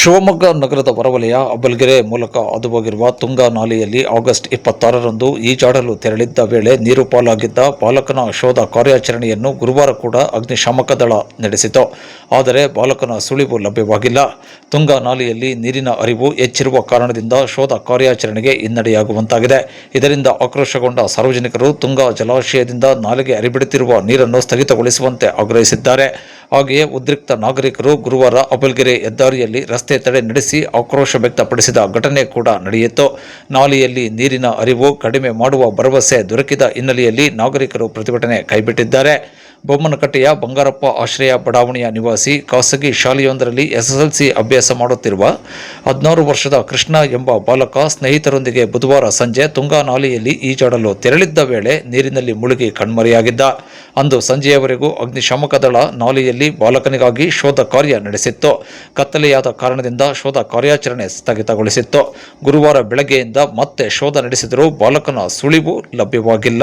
ಶಿವಮೊಗ್ಗ ನಗರದ ಹೊರವಲಯ ಅಬ್ಬಲಗೆರೆ ಮೂಲಕ ಹಾದುಹೋಗಿರುವ ತುಂಗಾ ನಾಲೆಯಲ್ಲಿ ಆಗಸ್ಟ್ 26ರಂದು ಈಜಾಡಲು ತೆರಳಿದ್ದ ವೇಳೆ ನೀರು ಪಾಲಾಗಿದ್ದ ಬಾಲಕನ ಶೋಧ ಕಾರ್ಯಾಚರಣೆಯನ್ನು ಗುರುವಾರ ಕೂಡ ಅಗ್ನಿಶಾಮಕ ದಳ ನಡೆಸಿತು. ಆದರೆ ಬಾಲಕನ ಸುಳಿವು ಲಭ್ಯವಾಗಿಲ್ಲ. ತುಂಗಾ ನಾಲೆಯಲ್ಲಿ ನೀರಿನ ಹರಿವು ಹೆಚ್ಚಿರುವ ಕಾರಣದಿಂದ ಶೋಧ ಕಾರ್ಯಾಚರಣೆಗೆ ಹಿನ್ನಡೆಯಾಗುವಂತಾಗಿದೆ. ಇದರಿಂದ ಆಕ್ರೋಶಗೊಂಡ ಸಾರ್ವಜನಿಕರು ತುಂಗಾ ಜಲಾಶಯದಿಂದ ನಾಲೆಗೆ ಹರಿಬಿಡುತ್ತಿರುವ ನೀರನ್ನು ಸ್ಥಗಿತಗೊಳಿಸುವಂತೆ ಆಗ್ರಹಿಸಿದ್ದಾರೆ. ಹಾಗೆಯೇ ಉದ್ರಿಕ್ತ ನಾಗರಿಕರು ಗುರುವಾರ ಅಬ್ಬಲಗೆರೆ ಹೆದ್ದಾರಿಯಲ್ಲಿ ರಸ್ತೆ ತಡೆ ನಡೆಸಿ ಆಕ್ರೋಶ ವ್ಯಕ್ತಪಡಿಸಿದ ಘಟನೆ ಕೂಡ ನಡೆಯಿತು. ನಾಲೆಯಲ್ಲಿ ನೀರಿನ ಹರಿವು ಕಡಿಮೆ ಮಾಡುವ ಭರವಸೆ ದೊರಕಿದ ಹಿನ್ನೆಲೆಯಲ್ಲಿ ನಾಗರಿಕರು ಪ್ರತಿಭಟನೆ ಕೈಬಿಟ್ಟಿದ್ದಾರೆ. ಬೊಮ್ಮನಕಟ್ಟೆಯ ಬಂಗಾರಪ್ಪ ಆಶ್ರಯ ಬಡಾವಣೆಯ ನಿವಾಸಿ ಖಾಸಗಿ ಶಾಲೆಯೊಂದರಲ್ಲಿ ಎಸ್ಎಸ್ಎಲ್ಸಿ ಅಭ್ಯಾಸ ಮಾಡುತ್ತಿರುವ 16 ವರ್ಷದ ಕೃಷ್ಣ ಎಂಬ ಬಾಲಕ ಸ್ನೇಹಿತರೊಂದಿಗೆ ಬುಧವಾರ ಸಂಜೆ ತುಂಗಾ ನಾಲೆಯಲ್ಲಿ ಈಜಾಡಲು ತೆರಳಿದ್ದ ವೇಳೆ ನೀರಿನಲ್ಲಿ ಮುಳುಗಿ ಕಣ್ಮರೆಯಾಗಿದ್ದ. ಅಂದು ಸಂಜೆಯವರೆಗೂ ಅಗ್ನಿಶಾಮಕ ದಳ ನಾಲೆಯಲ್ಲಿ ಬಾಲಕನಿಗಾಗಿ ಶೋಧ ಕಾರ್ಯ ನಡೆಸಿತ್ತು. ಕತ್ತಲೆಯಾದ ಕಾರಣದಿಂದ ಶೋಧ ಕಾರ್ಯಾಚರಣೆ ಸ್ಥಗಿತಗೊಳಿಸಿತ್ತು. ಗುರುವಾರ ಬೆಳಗ್ಗೆಯಿಂದ ಮತ್ತೆ ಶೋಧ ನಡೆಸಿದರೂ ಬಾಲಕನ ಸುಳಿವು ಲಭ್ಯವಾಗಿಲ್ಲ.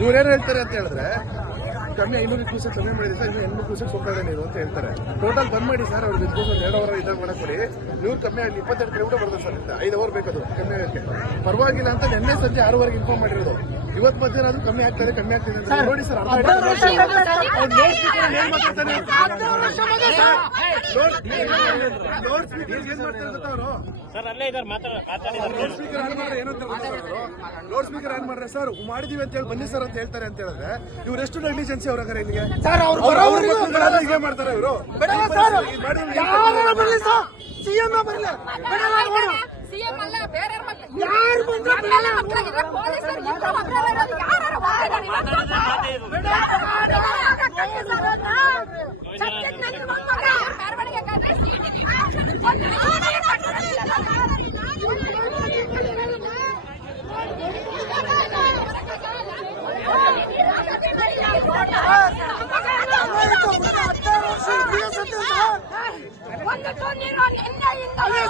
ಇವ್ರೇನು ಹೇಳ್ತಾರೆ ಅಂತ ಹೇಳಿದ್ರೆ ಕಮ್ಮಿ 500 ಕ್ಯೂಸೆಕ್ ಕಮ್ಮಿ ಮಾಡಿದೆ ಸರ್, ಇನ್ನು 800 ಕ್ಯೂಸೆಕ್ ಹೋಗ್ತಾ ಇದೆ ನೀವು ಅಂತ ಹೇಳ್ತಾರೆ. ಟೋಟಲ್ ಬಂದ್ ಮಾಡಿ ಸರ್, ಅವ್ರಿಗೆ ಒಂದು 2 ಅವರ್ ಇದಾಗ ಮಾಡಕ್ ಕೊಡಿ. ಇವ್ರು ಕಮ್ಮಿ ಆಗಿ 22 ಕಿಲೋಮೀಟರ್ ಬರ್ತದೆ ಸರ್, 5 ಅವರ್ ಬೇಕದು ಕಮ್ಮಿ ಆಗಕ್ಕೆ. ಪರವಾಗಿಲ್ಲ ಅಂತ ನಿನ್ನೆ ಸಂಜೆ 6ವರೆಗೆ ಇನ್ಫಾರ್ಮ್ ಮಾಡಿರೋದು. ಇವತ್ತು ಮಧ್ಯಾಹ್ನ ಅದು ಕಮ್ಮಿ ಆಗ್ತದೆ ಅಂತ ನೋಡಿ ಸರ್. ಲೌಡ್ ಸ್ಪೀಕರ್ ಆನ್ ಮಾಡ್ರೆ ಸರ್ ಮಾಡಿದೀವಿ ಅಂತ ಹೇಳಿ ಬನ್ನಿ ಸರ್ ಅಂತ ಹೇಳ್ತಾರೆ ಅಂತ ಹೇಳಿದ್ರೆ ಇವ್ರು ಎಷ್ಟು ನೆಗ್ಲಿಜೆನ್ಸಿ ಅವ್ರಾಗಾರೆ ಇಲ್ಲಿಗೆ ಹೀಗೆ ಮಾಡ್ತಾರೆ ಇವರು.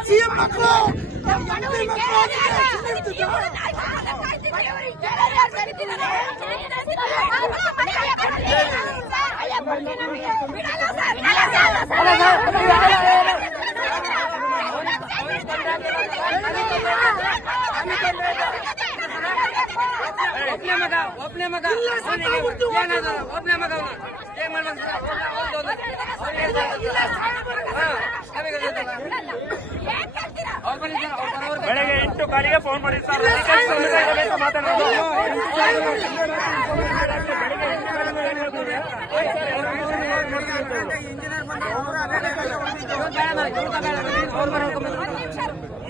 ಸಿಎಂ ಮಕ್ಕಳು ಒಬ್ಬನೇ ಮಗ ಬೆಳಗ್ಗೆ 8 ಕಾಲಿಗೆ ಫೋನ್ ಮಾಡಿ ಸರ್, ಮಾತಾಡೋದು.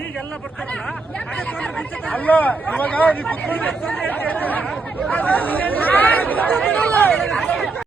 ಈಗೆಲ್ಲ ಬರ್ತಾರಲ್ಲ ಅಲ್ಲ, ಇವಾಗ